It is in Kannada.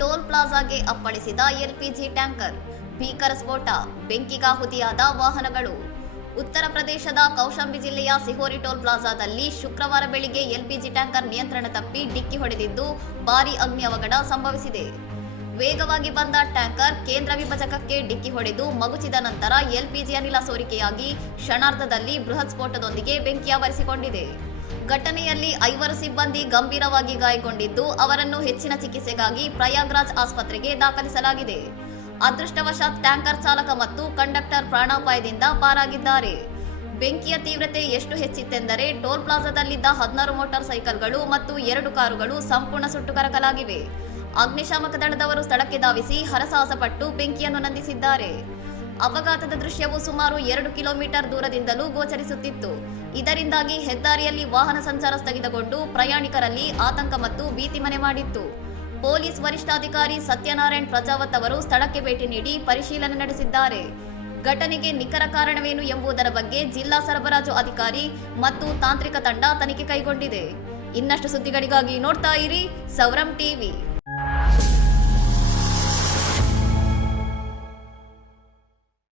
ಟೋಲ್ ಪ್ಲಾಜಾಗೆ ಅಪ್ಪಳಿಸಿದ ಎಲ್ಪಿಜಿ ಟ್ಯಾಂಕರ್, ಭೀಕರ ಸ್ಫೋಟ, ಬೆಂಕಿಗಾಹುತಿಯಾದ ವಾಹನಗಳು. ಉತ್ತರ ಪ್ರದೇಶದ ಕೌಶಂಬಿ ಜಿಲ್ಲೆಯ ಸಿಹೋರಿ ಟೋಲ್ ಪ್ಲಾಜಾದಲ್ಲಿ ಶುಕ್ರವಾರ ಬೆಳಿಗ್ಗೆ ಎಲ್ಪಿಜಿ ಟ್ಯಾಂಕರ್ ನಿಯಂತ್ರಣ ತಪ್ಪಿ ಡಿಕ್ಕಿ ಹೊಡೆದಿದ್ದು ಭಾರೀ ಅಗ್ನಿ ಅವಘಡ ಸಂಭವಿಸಿದೆ. ವೇಗವಾಗಿ ಬಂದ ಟ್ಯಾಂಕರ್ ಕೇಂದ್ರ ವಿಭಜಕಕ್ಕೆ ಡಿಕ್ಕಿ ಹೊಡೆದು ಮಗುಚಿದ ನಂತರ ಎಲ್ಪಿಜಿ ಅನಿಲ ಸೋರಿಕೆಯಾಗಿ ಕ್ಷಣಾರ್ಧದಲ್ಲಿ ಬೃಹತ್ ಸ್ಫೋಟದೊಂದಿಗೆ ಬೆಂಕಿ ಆವರಿಸಿಕೊಂಡಿದೆ. ಘಟನೆಯಲ್ಲಿ 5 ಸಿಬ್ಬಂದಿ ಗಂಭೀರವಾಗಿ ಗಾಯಗೊಂಡಿದ್ದು ಅವರನ್ನು ಹೆಚ್ಚಿನ ಚಿಕಿತ್ಸೆಗಾಗಿ ಪ್ರಯಾಗ್ರಾಜ್ ಆಸ್ಪತ್ರೆಗೆ ದಾಖಲಿಸಲಾಗಿದೆ. ಅದೃಷ್ಟವಶಾತ್ ಟ್ಯಾಂಕರ್ ಚಾಲಕ ಮತ್ತು ಕಂಡಕ್ಟರ್ ಪ್ರಾಣಾಪಾಯದಿಂದ ಪಾರಾಗಿದ್ದಾರೆ. ಬೆಂಕಿಯ ತೀವ್ರತೆ ಎಷ್ಟು ಹೆಚ್ಚಿತ್ತೆಂದರೆ ಟೋಲ್ ಪ್ಲಾಜಾದಲ್ಲಿದ್ದ 16 ಮೋಟಾರ್ ಸೈಕಲ್ಗಳು ಮತ್ತು 2 ಕಾರುಗಳು ಸಂಪೂರ್ಣ ಸುಟ್ಟು ಕರಕಲಾಗಿವೆ. ಅಗ್ನಿಶಾಮಕ ದಳದವರು ಸ್ಥಳಕ್ಕೆ ಧಾವಿಸಿ ಹರಸಾಹಸ ಪಟ್ಟು ಬೆಂಕಿಯನ್ನು ನಂದಿಸಿದ್ದಾರೆ. ಅಪಘಾತದ ದೃಶ್ಯವು ಸುಮಾರು 2 ಕಿಲೋಮೀಟರ್ ದೂರದಿಂದಲೂ ಗೋಚರಿಸುತ್ತಿತ್ತು. ಇದರಿಂದಾಗಿ ಹೆದ್ದಾರಿಯಲ್ಲಿ ವಾಹನ ಸಂಚಾರ ಸ್ಥಗಿತಗೊಂಡು ಪ್ರಯಾಣಿಕರಲ್ಲಿ ಆತಂಕ ಮತ್ತು ಭೀತಿ ಮನೆ ಮಾಡಿತ್ತು. ಪೊಲೀಸ್ ವರಿಷ್ಠಾಧಿಕಾರಿ ಸತ್ಯನಾರಾಯಣ್ ಪ್ರಜಾವತ್ ಅವರು ಸ್ಥಳಕ್ಕೆ ಭೇಟಿ ನೀಡಿ ಪರಿಶೀಲನೆ ನಡೆಸಿದ್ದಾರೆ. ಘಟನೆಗೆ ನಿಖರ ಕಾರಣವೇನು ಎಂಬುದರ ಬಗ್ಗೆ ಜಿಲ್ಲಾ ಸರಬರಾಜು ಅಧಿಕಾರಿ ಮತ್ತು ತಾಂತ್ರಿಕ ತಂಡ ತನಿಖೆ ಕೈಗೊಂಡಿದೆ. ಇನ್ನಷ್ಟು ಸುದ್ದಿಗಳಿಗಾಗಿ ನೋಡ್ತಾ ಇರಿ ಸೌರಂ ಟಿವಿ.